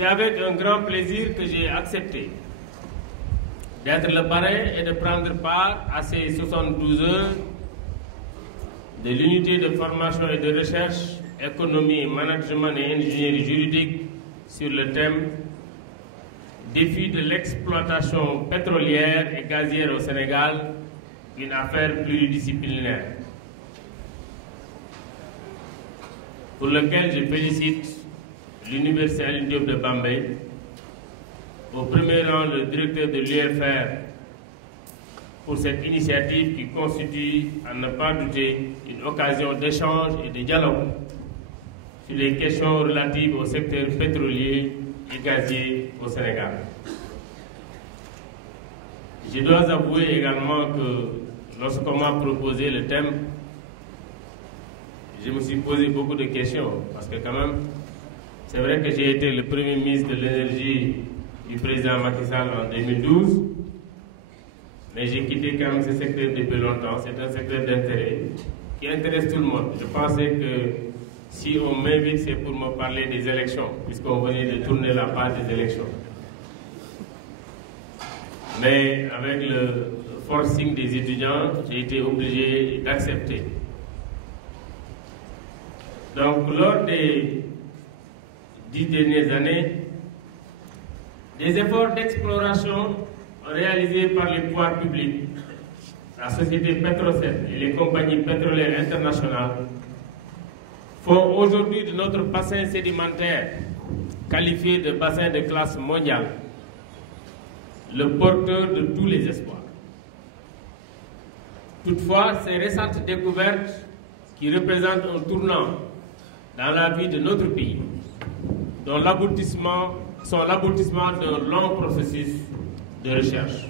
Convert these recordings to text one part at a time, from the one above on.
C'est avec un grand plaisir que j'ai accepté d'être le parrain et de prendre part à ces 72 heures de l'unité de formation et de recherche, économie, management et ingénierie juridique sur le thème Défi de l'exploitation pétrolière et gazière au Sénégal, une affaire pluridisciplinaire, pour lequel je félicite l'Université Alioune Diop de Bambey, au premier rang le directeur de l'UFR, pour cette initiative qui constitue, à ne pas douter, une occasion d'échange et de dialogue sur les questions relatives au secteur pétrolier et gazier au Sénégal. Je dois avouer également que lorsqu'on m'a proposé le thème, je me suis posé beaucoup de questions, parce que quand même, c'est vrai que j'ai été le premier ministre de l'énergie du président Macky Sall en 2012, mais j'ai quitté quand même ce secteur depuis longtemps. C'est un secteur d'intérêt qui intéresse tout le monde. Je pensais que si on m'invite, c'est pour me parler des élections, puisqu'on venait de tourner la page des élections. Mais avec le forcing des étudiants, j'ai été obligé d'accepter. Donc, lors des 10 dernières années, des efforts d'exploration réalisés par les pouvoirs publics, la société Petrosen et les compagnies pétrolières internationales font aujourd'hui de notre bassin sédimentaire, qualifié de bassin de classe mondiale, le porteur de tous les espoirs. Toutefois, ces récentes découvertes, qui représentent un tournant dans la vie de notre pays, dont l'aboutissement d'un long processus de recherche.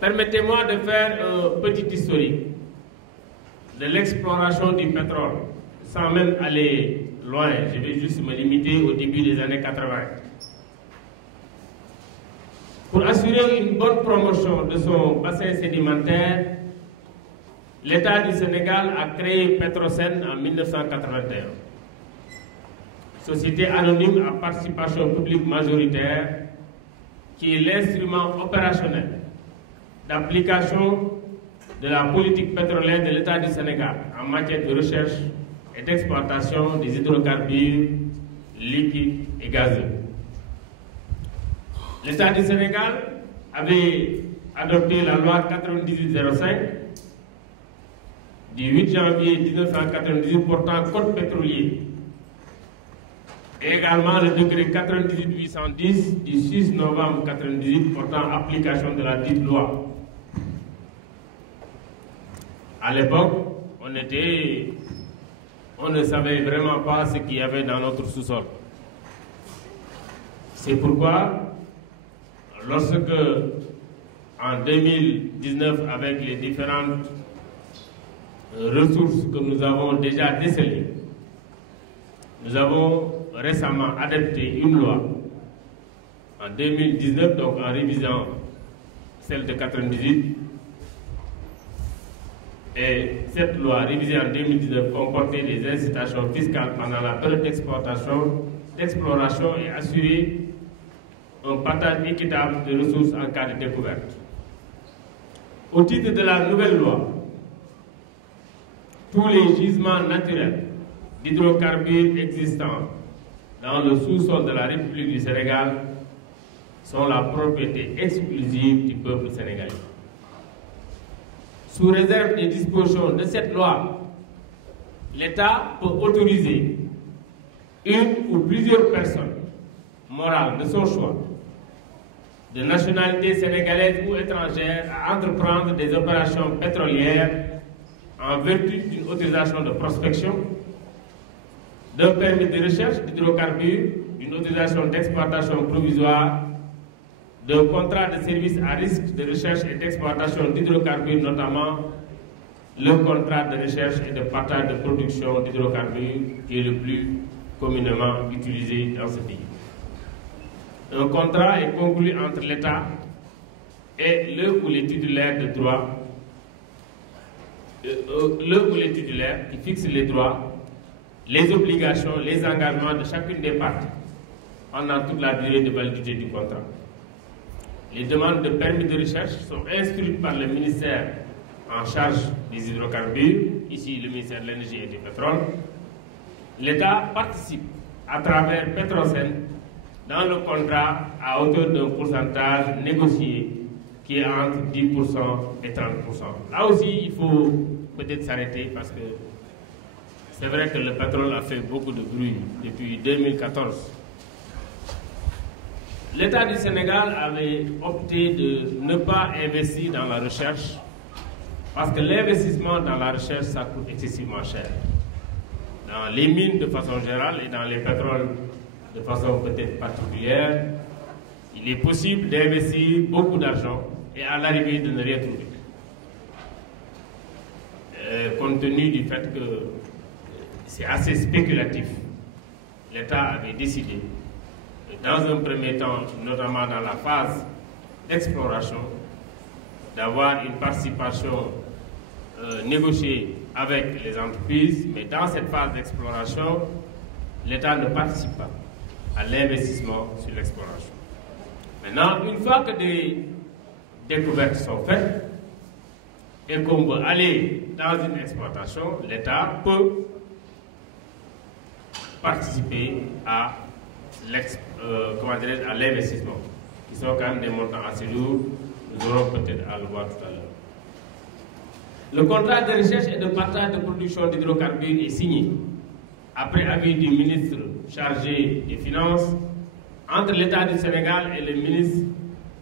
Permettez-moi de faire un petit historique de l'exploration du pétrole, sans même aller loin. Je vais juste me limiter au début des années 80. Pour assurer une bonne promotion de son bassin sédimentaire, l'État du Sénégal a créé Petrosen en 1981. Société anonyme à participation publique majoritaire, qui est l'instrument opérationnel d'application de la politique pétrolière de l'État du Sénégal en matière de recherche et d'exploitation des hydrocarbures liquides et gazeux. L'État du Sénégal avait adopté la loi 9805 du 8 janvier 1998 portant code pétrolier et également le décret 98-810 du 6 novembre 1998 portant application de la dite loi. À l'époque, on ne savait vraiment pas ce qu'il y avait dans notre sous-sol. C'est pourquoi, lorsque, en 2019, avec les différentes ressources que nous avons déjà décelées, nous avons récemment adopté une loi en 2019, donc en révisant celle de 98. Et cette loi révisée en 2019 comportait des incitations fiscales pendant la période d'exploration et assurer un partage équitable de ressources en cas de découverte. Au titre de la nouvelle loi, tous les gisements naturels d'hydrocarbures existants dans le sous-sol de la République du Sénégal sont la propriété exclusive du peuple sénégalais. Sous réserve des dispositions de cette loi, l'État peut autoriser une ou plusieurs personnes morales de son choix, de nationalité sénégalaise ou étrangère, à entreprendre des opérations pétrolières en vertu d'une autorisation de prospection, d'un permis de recherche d'hydrocarbures, d'une autorisation d'exploitation provisoire, d'un contrat de service à risque de recherche et d'exploitation d'hydrocarbures, notamment le contrat de recherche et de partage de production d'hydrocarbures qui est le plus communément utilisé dans ce pays. Un contrat est conclu entre l'État et le ou les titulaires de droit, le ou les titulaires qui fixent les droits, les obligations, les engagements de chacune des parties pendant toute la durée de validité du contrat. Les demandes de permis de recherche sont instruites par le ministère en charge des hydrocarbures, ici le ministère de l'Énergie et du Pétrole. L'État participe à travers Petrosen dans le contrat à hauteur d'un pourcentage négocié qui est entre 10% et 30%. Là aussi, il faut peut-être s'arrêter parce que c'est vrai que le pétrole a fait beaucoup de bruit depuis 2014. L'État du Sénégal avait opté de ne pas investir dans la recherche parce que l'investissement dans la recherche, ça coûte excessivement cher. Dans les mines de façon générale et dans les pétroles de façon peut-être particulière, il est possible d'investir beaucoup d'argent et à l'arrivée de ne rien trouver. Compte tenu du fait que c'est assez spéculatif, l'État avait décidé, dans un premier temps, notamment dans la phase d'exploration, d'avoir une participation négociée avec les entreprises, mais dans cette phase d'exploration, l'État ne participe pas à l'investissement sur l'exploration. Maintenant, une fois que des découvertes sont faites et qu'on veut aller dans une exploitation, l'État peut participer à l'investissement, qui sont quand même des montants assez lourds. Nous aurons peut-être à le voir tout à l'heure. Le contrat de recherche et de partage de production d'hydrocarbures est signé après avis du ministre chargé des Finances entre l'État du Sénégal et le ministre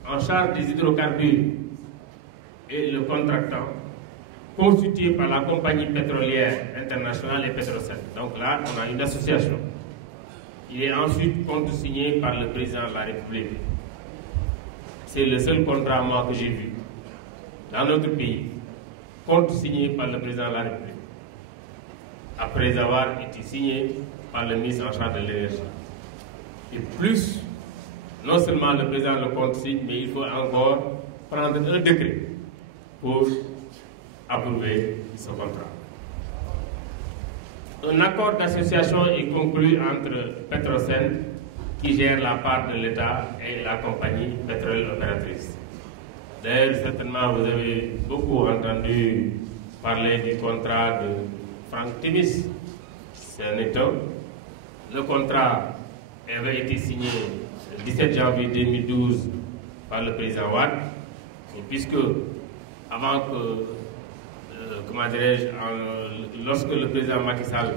en charge des hydrocarbures et le contractant, constitué par la compagnie pétrolière internationale et Petrosen. Donc là, on a une association. Il est ensuite contresigné par le président de la République. C'est le seul contrat, moi, que j'ai vu dans notre pays, contresigné par le président de la République, après avoir été signé par le ministre en charge de l'énergie. Et plus, non seulement le président le contresigne, mais il faut encore prendre un décret pour approuver ce contrat. Un accord d'association est conclu entre Petrosen, qui gère la part de l'État, et la compagnie pétrole opératrice. D'ailleurs, certainement, vous avez beaucoup entendu parler du contrat de Franck Timis. C'est un État. Le contrat avait été signé le 17 janvier 2012 par le président Wade. Et puisque, avant que lorsque le président Macky Sall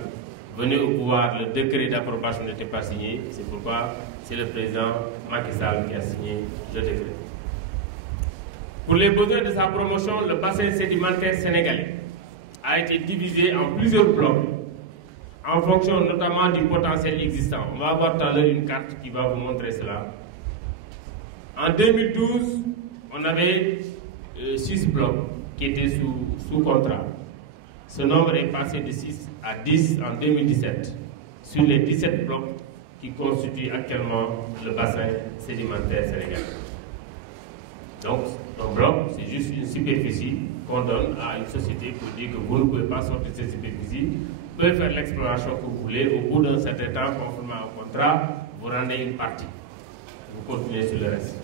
venait au pouvoir, le décret d'approbation n'était pas signé. C'est pourquoi c'est le président Macky Sall qui a signé le décret. Pour les besoins de sa promotion, le bassin sédimentaire sénégalais a été divisé en plusieurs blocs en fonction notamment du potentiel existant. On va voir tout à l'heure une carte qui va vous montrer cela. En 2012, on avait 6 blocs qui étaient sous contrat. Ce nombre est passé de 6 à 10 en 2017 sur les 17 blocs qui constituent actuellement le bassin sédimentaire sénégalais. Donc, un bloc, c'est juste une superficie qu'on donne à une société pour dire que vous ne pouvez pas sortir de cette superficie, vous pouvez faire l'exploration que vous voulez, au bout d'un certain temps, conformément au contrat, vous rendez une partie. Vous continuez sur le reste.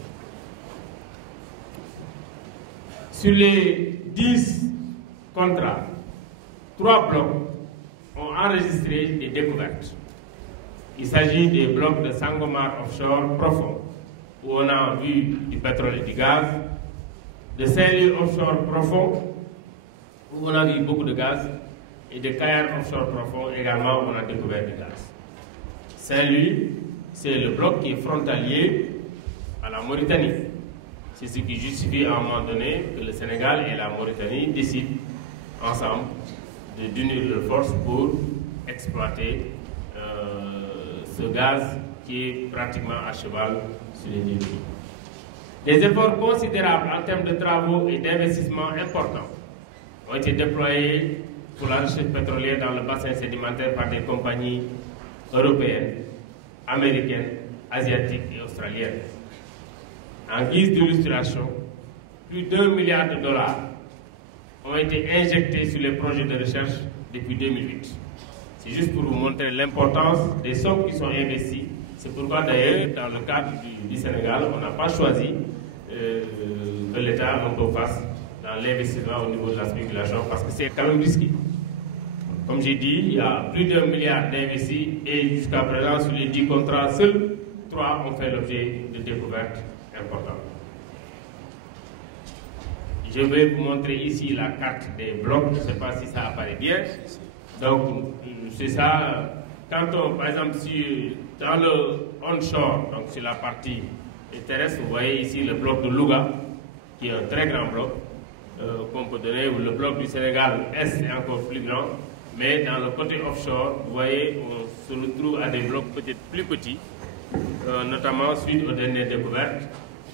Sur les 10 contrats, 3 blocs ont enregistré des découvertes. Il s'agit des blocs de Sangomar offshore profond, où on a vu du pétrole et du gaz, de Saint-Louis offshore profond, où on a vu beaucoup de gaz, et de Kayar offshore profond également, où on a découvert du gaz. Saint-Louis, c'est le bloc qui est frontalier à la Mauritanie. C'est ce qui justifie à un moment donné que le Sénégal et la Mauritanie décident ensemble d'unir leurs forces pour exploiter ce gaz qui est pratiquement à cheval sur les deux pays. Des efforts considérables en termes de travaux et d'investissements importants ont été déployés pour la recherche pétrolière dans le bassin sédimentaire par des compagnies européennes, américaines, asiatiques et australiennes. En guise d'illustration, plus d'1 milliard de dollars ont été injectés sur les projets de recherche depuis 2008. C'est juste pour vous montrer l'importance des sommes qui sont investies. C'est pourquoi d'ailleurs, dans le cadre du Sénégal, on n'a pas choisi que l'État fasse dans l'investissement au niveau de la spéculation parce que c'est quand même risqué. Comme j'ai dit, il y a plus d'1 milliard d'investis et jusqu'à présent, sur les 10 contrats, seuls 3 ont fait l'objet de découvertes importantes. Je vais vous montrer ici la carte des blocs, je ne sais pas si ça apparaît bien. Donc, c'est ça. Quand on, par exemple, dans le onshore, donc sur la partie terrestre, vous voyez ici le bloc de Louga, qui est un très grand bloc, qu'on peut donner, ou le bloc du Sénégal Est est encore plus grand, mais dans le côté offshore, vous voyez, on se retrouve à des blocs peut-être plus petits, notamment suite aux dernières découvertes.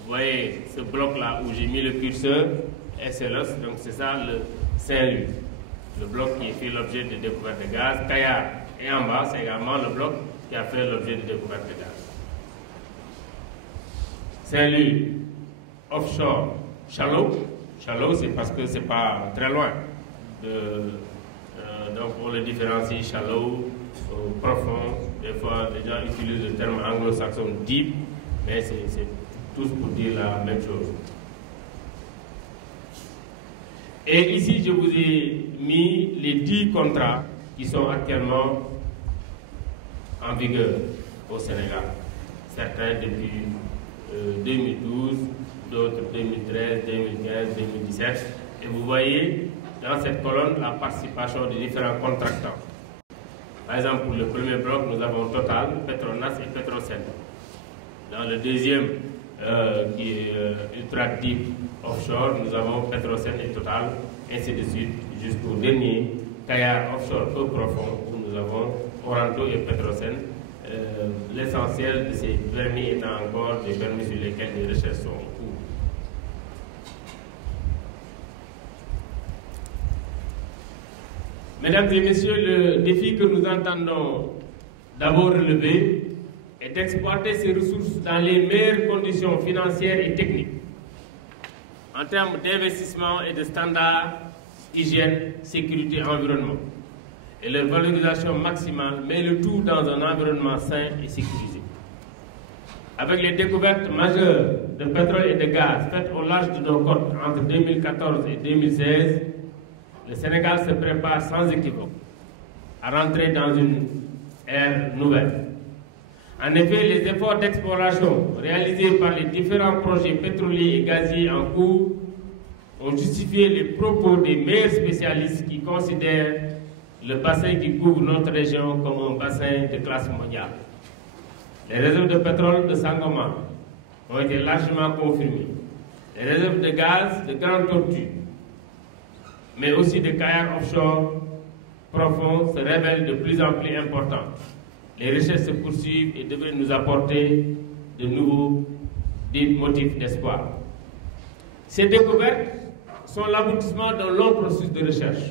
Vous voyez ce bloc-là où j'ai mis le curseur, SLS, donc c'est ça le Saint-Louis, le bloc qui fait l'objet de découvertes de gaz. Kayar et en bas, c'est également le bloc qui a fait l'objet de découvertes de gaz. Saint-Louis, offshore, shallow. Shallow, c'est parce que c'est pas très loin. Donc on le différencie shallow, profond. Des fois, les gens utilisent le terme anglo-saxon deep, mais c'est tous pour dire la même chose. Et ici, je vous ai mis les 10 contrats qui sont actuellement en vigueur au Sénégal. Certains depuis 2012, d'autres 2013, 2015, 2017. Et vous voyez dans cette colonne la participation des différents contractants. Par exemple, pour le premier bloc, nous avons Total, Petronas et Petrosen. Dans le deuxième, qui est Ultra Deep Offshore, nous avons Petrosen et Total, ainsi de suite, jusqu'au dernier, Kayar Offshore peu profond, où nous avons Oranto et Petrosen. L'essentiel de ces permis étant encore des permis sur lesquels les recherches sont en cours. Mesdames et messieurs, le défi que nous entendons d'abord relever est d'exploiter ces ressources dans les meilleures conditions financières et techniques, en termes d'investissement et de standards, hygiène, sécurité, environnement, et leur valorisation maximale, mais le tout dans un environnement sain et sécurisé. Avec les découvertes majeures de pétrole et de gaz faites au large de nos côtes entre 2014 et 2016, le Sénégal se prépare sans équivoque à rentrer dans une ère nouvelle. En effet, les efforts d'exploration réalisés par les différents projets pétroliers et gaziers en cours ont justifié les propos des meilleurs spécialistes qui considèrent le bassin qui couvre notre région comme un bassin de classe mondiale. Les réserves de pétrole de Sangomar ont été largement confirmées. Les réserves de gaz de Grande Tortue, mais aussi de Kayar offshore profond, se révèlent de plus en plus importantes. Les recherches se poursuivent et devraient nous apporter de nouveaux motifs d'espoir. Ces découvertes sont l'aboutissement d'un long processus de recherche.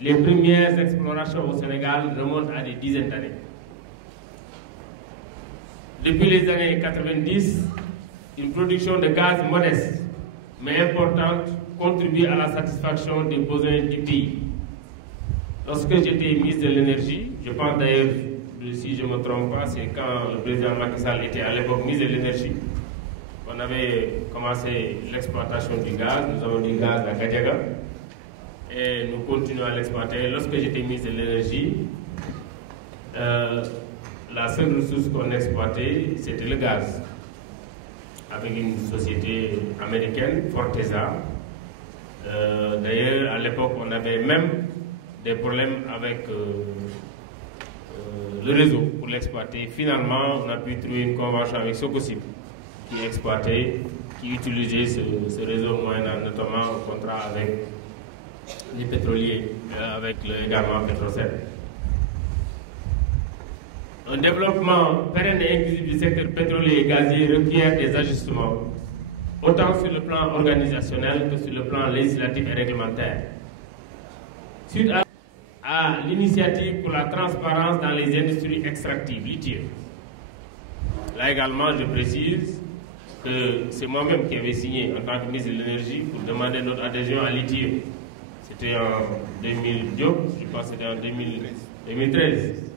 Les premières explorations au Sénégal remontent à des dizaines d'années. Depuis les années 90, une production de gaz modeste, mais importante, contribue à la satisfaction des besoins du pays. Lorsque j'étais ministre de l'Énergie, je pense d'ailleurs, si je ne me trompe pas, c'est quand le président Macky Sall était à l'époque ministre de l'Énergie, on avait commencé l'exploitation du gaz. Nous avons du gaz à Gadiaga et nous continuons à l'exploiter. Lorsque j'étais ministre de l'Énergie, la seule ressource qu'on exploitait, c'était le gaz, avec une société américaine, Fortesa. D'ailleurs, à l'époque, on avait même des problèmes avec le réseau pour l'exploiter. Finalement, on a pu trouver une convention avec Sococim qui exploitait, qui utilisait ce réseau moyennant notamment un contrat avec les pétroliers, avec également Petrosen. Un développement pérenne et inclusif du secteur pétrolier et gazier requiert des ajustements, autant sur le plan organisationnel que sur le plan législatif et réglementaire. Suite à l'initiative pour la transparence dans les industries extractives, l'ITIE. Là également, je précise que c'est moi-même qui avais signé en tant que ministre de l'Énergie pour demander notre adhésion à l'ITIE. C'était en 2000, je pense que c'était en 2013. 2013.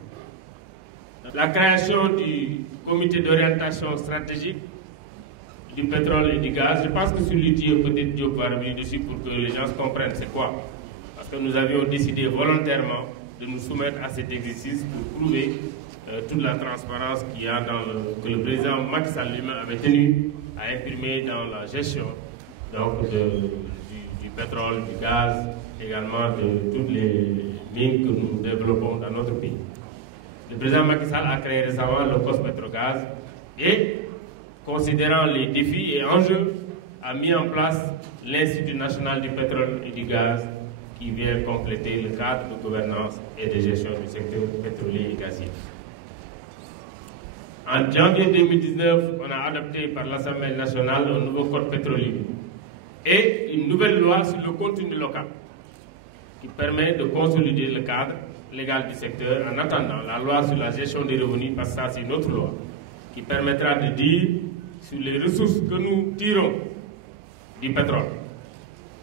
La création du comité d'orientation stratégique du pétrole et du gaz. Je pense que celui-ci, peut-être Diop va revenir dessus pour que les gens comprennent c'est quoi. Parce que nous avions décidé volontairement de nous soumettre à cet exercice pour prouver toute la transparence qu'il y a que le président Macky Sall lui-même avait tenu à imprimer dans la gestion donc, du pétrole, du gaz, également de toutes les mines que nous développons dans notre pays. Le président Macky Sall a créé récemment le COS-Pétrogaz et, considérant les défis et enjeux, a mis en place l'Institut national du pétrole et du gaz qui vient compléter le cadre de gouvernance et de gestion du secteur pétrolier et gazier. En janvier 2019, on a adopté par l'Assemblée nationale un nouveau code pétrolier et une nouvelle loi sur le contenu local qui permet de consolider le cadre légal du secteur en attendant la loi sur la gestion des revenus, parce que ça c'est une autre loi qui permettra de dire sur les ressources que nous tirons du pétrole.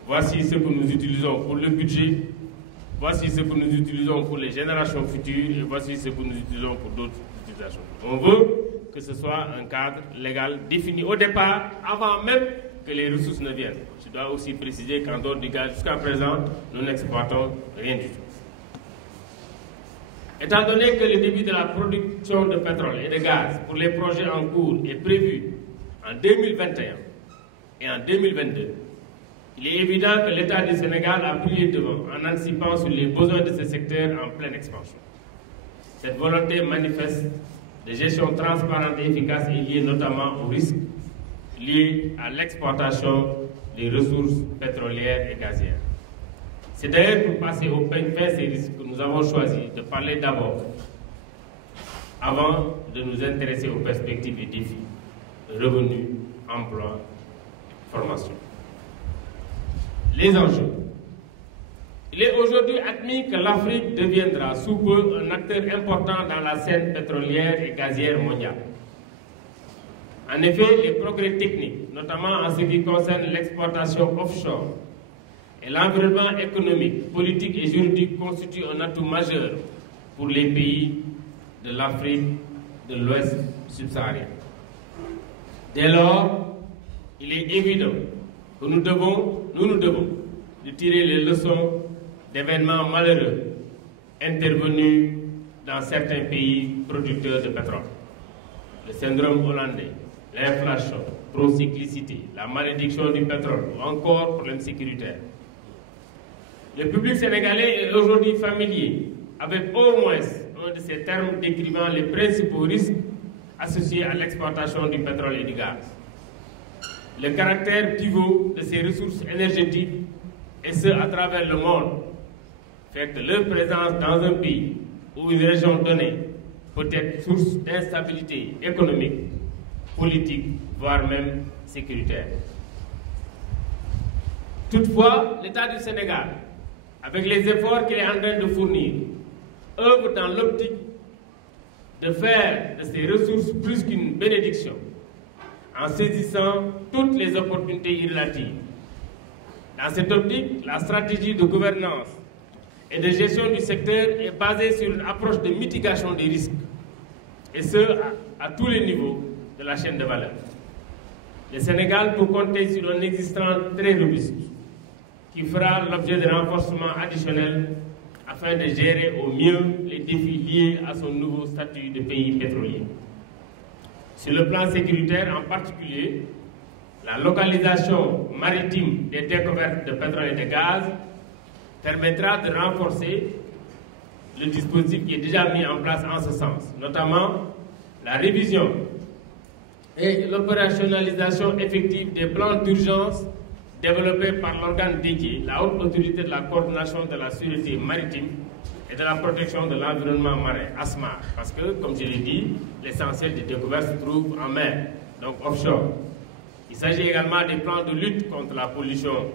Voici ce que nous utilisons pour le budget, voici ce que nous utilisons pour les générations futures et voici ce que nous utilisons pour d'autres utilisations. On veut que ce soit un cadre légal défini au départ, avant même que les ressources ne viennent. Je dois aussi préciser qu'en dehors du gaz, jusqu'à présent, nous n'exploitons rien du tout. Étant donné que le début de la production de pétrole et de gaz pour les projets en cours est prévu en 2021 et en 2022, il est évident que l'État du Sénégal a pris les devants en anticipant sur les besoins de ce secteur en pleine expansion. Cette volonté manifeste de gestion transparente et efficace est liée notamment aux risques liés à l'exploitation des ressources pétrolières et gazières. C'est d'ailleurs pour passer au peigne fin ces risques que nous avons choisi de parler d'abord, avant de nous intéresser aux perspectives et défis, revenus, emploi, formation. Les enjeux. Il est aujourd'hui admis que l'Afrique deviendra sous peu un acteur important dans la scène pétrolière et gazière mondiale. En effet, les progrès techniques, notamment en ce qui concerne l'exploitation offshore, et l'environnement économique, politique et juridique constituent un atout majeur pour les pays de l'Afrique de l'Ouest subsaharien. Dès lors, il est évident que nous nous devons de tirer les leçons d'événements malheureux intervenus dans certains pays producteurs de pétrole. Le syndrome hollandais, l'inflation, procyclicité, la malédiction du pétrole ou encore problèmes sécuritaires. Le public sénégalais est aujourd'hui familier avec au moins un de ces termes décrivant les principaux risques associés à l'exploitation du pétrole et du gaz. Le caractère pivot de ces ressources énergétiques, et ce à travers le monde, fait que leur présence dans un pays ou une région donnée peut être source d'instabilité économique, politique, voire même sécuritaire. Toutefois, l'État du Sénégal, avec les efforts qu'il est en train de fournir, œuvre dans l'optique de faire de ces ressources plus qu'une bénédiction, en saisissant toutes les opportunités relatives. Dans cette optique, la stratégie de gouvernance et de gestion du secteur est basée sur une approche de mitigation des risques, et ce, à tous les niveaux de la chaîne de valeur. Le Sénégal peut compter sur un existant très robuste, qui fera l'objet de renforcements additionnels afin de gérer au mieux les défis liés à son nouveau statut de pays pétrolier. Sur le plan sécuritaire en particulier, la localisation maritime des découvertes de pétrole et de gaz permettra de renforcer le dispositif qui est déjà mis en place en ce sens, notamment la révision et l'opérationnalisation effective des plans d'urgence développés par l'organe dédié, la Haute Autorité de la Coordination de la Sûreté Maritime et de la Protection de l'Environnement Marin, ASMAR, parce que, comme je l'ai dit, l'essentiel des découvertes se trouve en mer, donc offshore. Il s'agit également des plans de lutte contre la pollution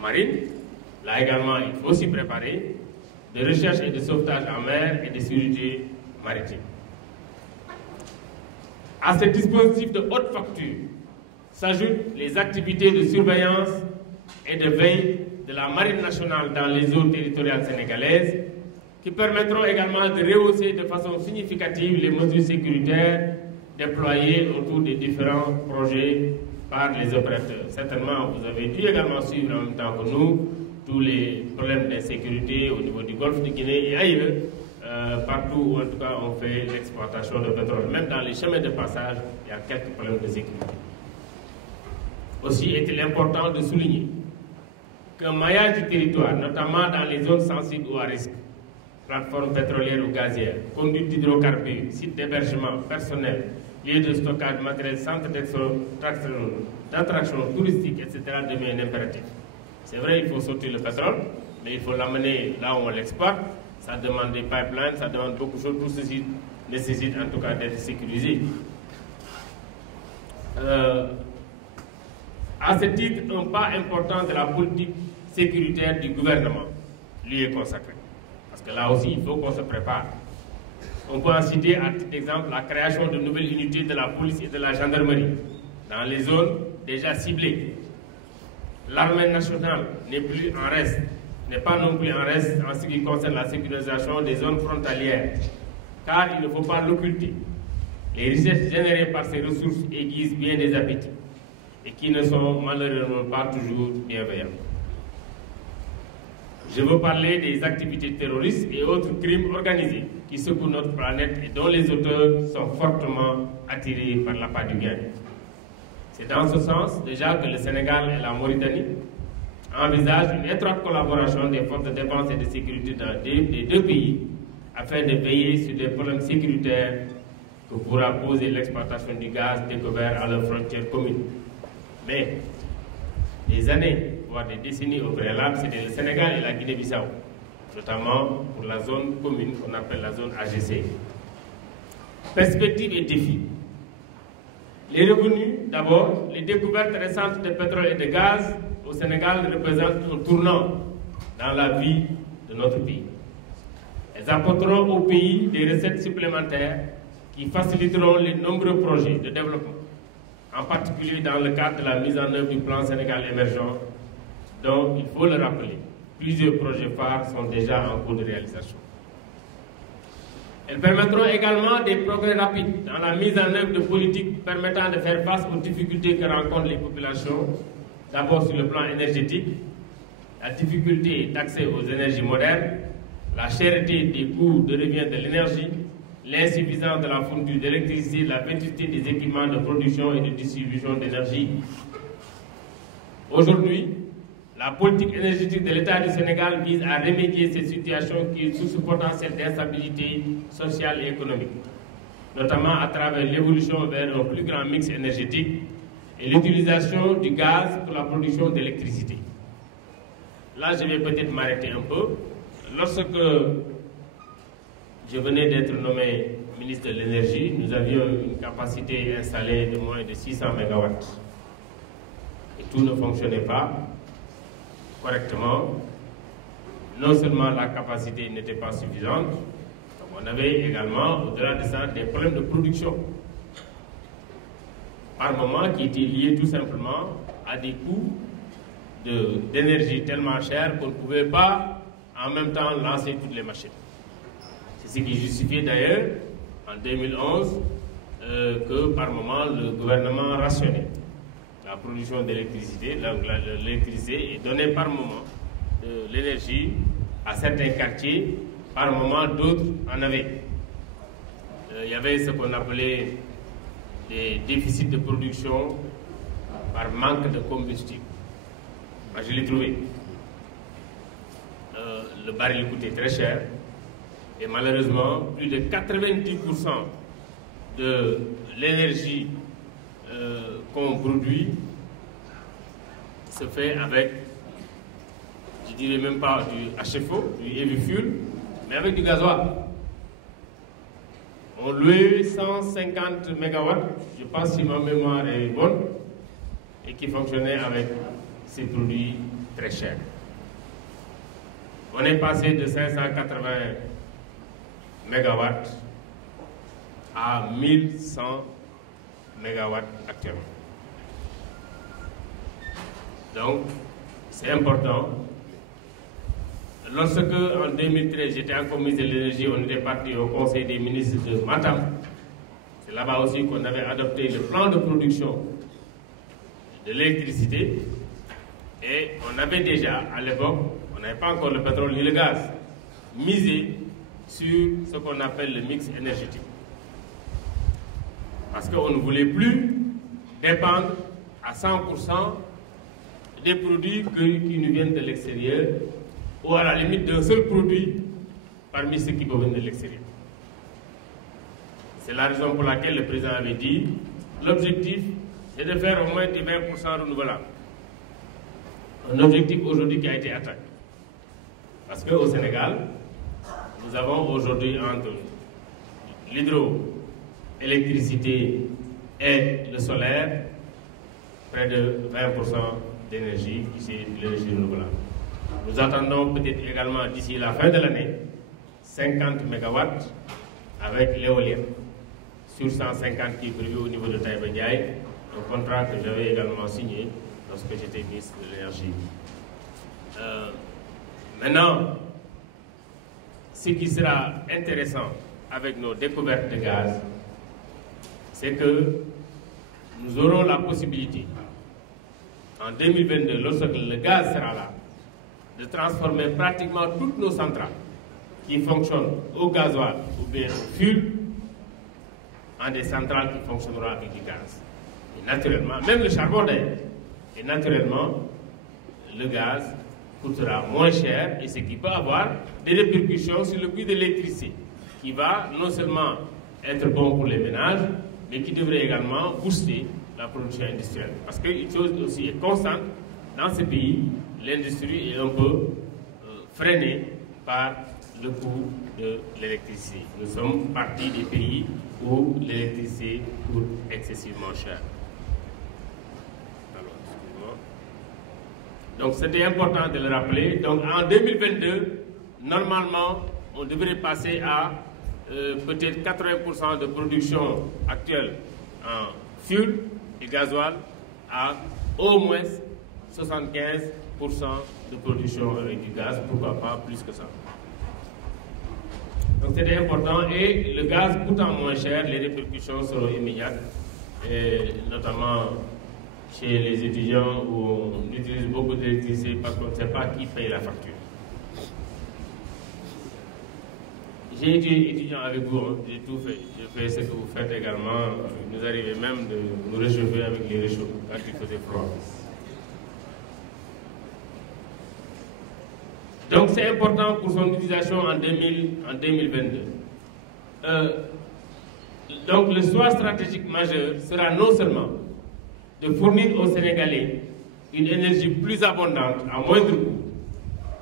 marine, là également il faut s'y préparer, de recherche et de sauvetage en mer et de sécurité maritime. À ce dispositif de haute facture s'ajoutent les activités de surveillance et de veille de la Marine nationale dans les eaux territoriales sénégalaises qui permettront également de rehausser de façon significative les mesures sécuritaires déployées autour des différents projets par les opérateurs. Certainement, vous avez dû également suivre en même temps que nous tous les problèmes d'insécurité au niveau du golfe de Guinée et ailleurs, partout où en tout cas on fait l'exploitation de pétrole. Même dans les chemins de passage, il y a quelques problèmes de sécurité. Aussi est-il important de souligner qu'un maillage du territoire, notamment dans les zones sensibles ou à risque, plateformes pétrolières ou gazières, conduites d'hydrocarbures, sites d'hébergement personnel, lieux de stockage de matériel, centres d'attraction touristique, etc. devient un impératif. C'est vrai, il faut sortir le pétrole, mais il faut l'amener là où on l'exploite. Ça demande des pipelines, ça demande beaucoup de choses. Tout ceci nécessite en tout cas d'être sécurisé. À ce titre, un pas important de la politique sécuritaire du gouvernement lui est consacré. Parce que là aussi, il faut qu'on se prépare. On peut en citer à titre d'exemple la création de nouvelles unités de la police et de la gendarmerie dans les zones déjà ciblées. L'armée nationale n'est pas non plus en reste en ce qui concerne la sécurisation des zones frontalières, car il ne faut pas l'occulter. Les richesses générées par ces ressources aiguisent bien des appétits et qui ne sont malheureusement pas toujours bienveillants. Je veux parler des activités terroristes et autres crimes organisés qui secouent notre planète et dont les auteurs sont fortement attirés par l'appât du gain. C'est dans ce sens déjà que le Sénégal et la Mauritanie envisagent une étroite collaboration des forces de défense et de sécurité des deux pays afin de veiller sur des problèmes sécuritaires que pourra poser l'exploitation du gaz découvert à leurs frontières communes. Mais des années, voire des décennies au préalable, c'était le Sénégal et la Guinée-Bissau, notamment pour la zone commune qu'on appelle la zone AGC. Perspectives et défis. Les revenus, d'abord, les découvertes récentes de pétrole et de gaz au Sénégal représentent un tournant dans la vie de notre pays. Elles apporteront au pays des recettes supplémentaires qui faciliteront les nombreux projets de développement, en particulier dans le cadre de la mise en œuvre du plan Sénégal émergent, dont, il faut le rappeler, plusieurs projets phares sont déjà en cours de réalisation. Elles permettront également des progrès rapides dans la mise en œuvre de politiques permettant de faire face aux difficultés que rencontrent les populations, d'abord sur le plan énergétique, la difficulté d'accès aux énergies modernes, la cherté des coûts de revient de l'énergie, l'insuffisance de la fourniture d'électricité, la vétusté des équipements de production et de distribution d'énergie. Aujourd'hui, la politique énergétique de l'État du Sénégal vise à remédier ces situations qui sont sous potentiel d'instabilité sociale et économique, notamment à travers l'évolution vers un plus grand mix énergétique et l'utilisation du gaz pour la production d'électricité. Là, je vais peut-être m'arrêter un peu. Lorsque je venais d'être nommé ministre de l'Énergie, nous avions une capacité installée de moins de 600 MW. Et tout ne fonctionnait pas correctement. Non seulement la capacité n'était pas suffisante, on avait également, au-delà de ça, des problèmes de production. Par moment, qui étaient liés tout simplement à des coûts d'énergie tellement chers qu'on ne pouvait pas en même temps lancer toutes les machines. C'est ce qui justifiait d'ailleurs, en 2011, que par moment, le gouvernement rationnait la production d'électricité. L'électricité est donnée par moment de l'énergie à certains quartiers, par moment d'autres en avaient. Il y avait ce qu'on appelait des déficits de production par manque de combustible. Moi, je l'ai trouvé. Le baril coûtait très cher et malheureusement, plus de 90% de l'énergie qu'on produit se fait avec, je dirais même pas du HFO, du heavy fuel, mais avec du gasoil. On louait 150 MW, je pense si ma mémoire est bonne, et qui fonctionnait avec ces produits très chers. On est passé de 580 MW à 1100 MW actuellement. Donc, c'est important. lorsque en 2013 j'étais encore ministre de l'énergie, on était parti au Conseil des ministres de Matam. C'est là-bas aussi qu'on avait adopté le plan de production de l'électricité. Et on avait déjà, à l'époque, on n'avait pas encore le pétrole ni le gaz, misé sur ce qu'on appelle le mix énergétique. Parce qu'on ne voulait plus dépendre à 100% des produits qui nous viennent de l'extérieur ou à la limite d'un seul produit parmi ceux qui proviennent de l'extérieur. C'est la raison pour laquelle le président avait dit l'objectif est de faire au moins des 20% renouvelables. Un objectif aujourd'hui qui a été atteint. Parce qu'au Sénégal, nous avons aujourd'hui entre l'hydroélectricité et le solaire près de 20% d'énergie qui est de l'énergie renouvelable. Nous attendons peut-être également d'ici la fin de l'année 50 MW avec l'éolien sur 150 qui est prévu au niveau de Taïba Ndiaye, un contrat que j'avais également signé lorsque j'étais ministre de l'énergie. Maintenant, ce qui sera intéressant avec nos découvertes de gaz, c'est que nous aurons la possibilité, en 2022, lorsque le gaz sera là, de transformer pratiquement toutes nos centrales qui fonctionnent au gasoil ou bien au fioul en des centrales qui fonctionneront avec du gaz. Et naturellement, même le charbon d'ailleurs, et naturellement, le gaz coûtera moins cher et ce qui peut avoir des répercussions sur le prix de l'électricité, qui va non seulement être bon pour les ménages, mais qui devrait également booster la production industrielle. Parce qu'une chose aussi est constante, dans ce pays, l'industrie est un peu freinée par le coût de l'électricité. Nous sommes partie des pays où l'électricité coûte excessivement cher. Donc c'était important de le rappeler. Donc en 2022, normalement, on devrait passer à peut-être 80% de production actuelle en fuel et gasoil à au moins 75% de production avec du gaz, pourquoi pas plus que ça. Donc c'était important et le gaz coûtant moins cher, les répercussions seront immédiates, et notamment chez les étudiants où on utilise beaucoup d'électricité parce qu'on ne sait pas qui paye la facture. J'ai été étudiant avec vous, j'ai tout fait. J'ai fait ce que vous faites également. Il nous arrivait même de nous réchauffer avec les réchauds quand il faisait froid. Donc c'est important pour son utilisation en 2022. Donc le choix stratégique majeur sera non seulement de fournir aux Sénégalais une énergie plus abondante à moindre coût,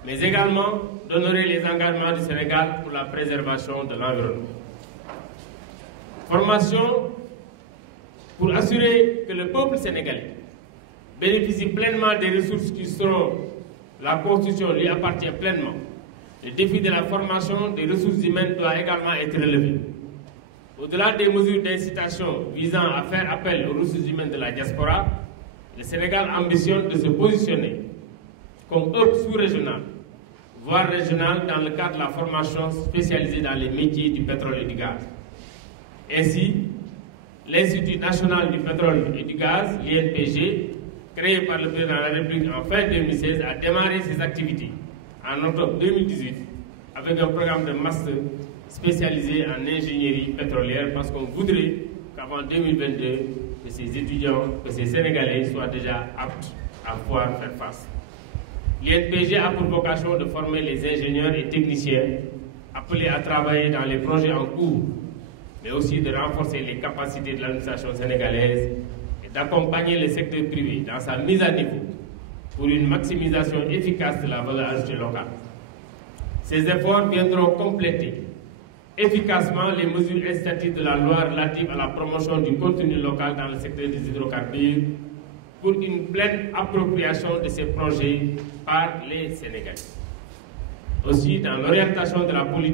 mais également d'honorer les engagements du Sénégal pour la préservation de l'environnement. Formation pour assurer que le peuple sénégalais bénéficie pleinement des ressources qui seront la Constitution lui appartient pleinement. Le défi de la formation des ressources humaines doit également être relevé. Au-delà des mesures d'incitation visant à faire appel aux ressources humaines de la diaspora, le Sénégal ambitionne de se positionner comme hub sous-régional, voire régional dans le cadre de la formation spécialisée dans les métiers du pétrole et du gaz. Ainsi, l'Institut national du pétrole et du gaz, l'INPG, créé par le président de la République en fin 2016, a démarré ses activités en octobre 2018 avec un programme de master spécialisé en ingénierie pétrolière parce qu'on voudrait qu'avant 2022, que ces étudiants, que ces Sénégalais soient déjà aptes à pouvoir faire face. L'INPG a pour vocation de former les ingénieurs et techniciens appelés à travailler dans les projets en cours, mais aussi de renforcer les capacités de l'administration sénégalaise et d'accompagner le secteur privé dans sa mise à niveau pour une maximisation efficace de la valeur ajoutée locale. Ces efforts viendront compléter efficacement les mesures incitatives de la loi relative à la promotion du contenu local dans le secteur des hydrocarbures pour une pleine appropriation de ces projets par les Sénégalais. Aussi, dans l'orientation de la politique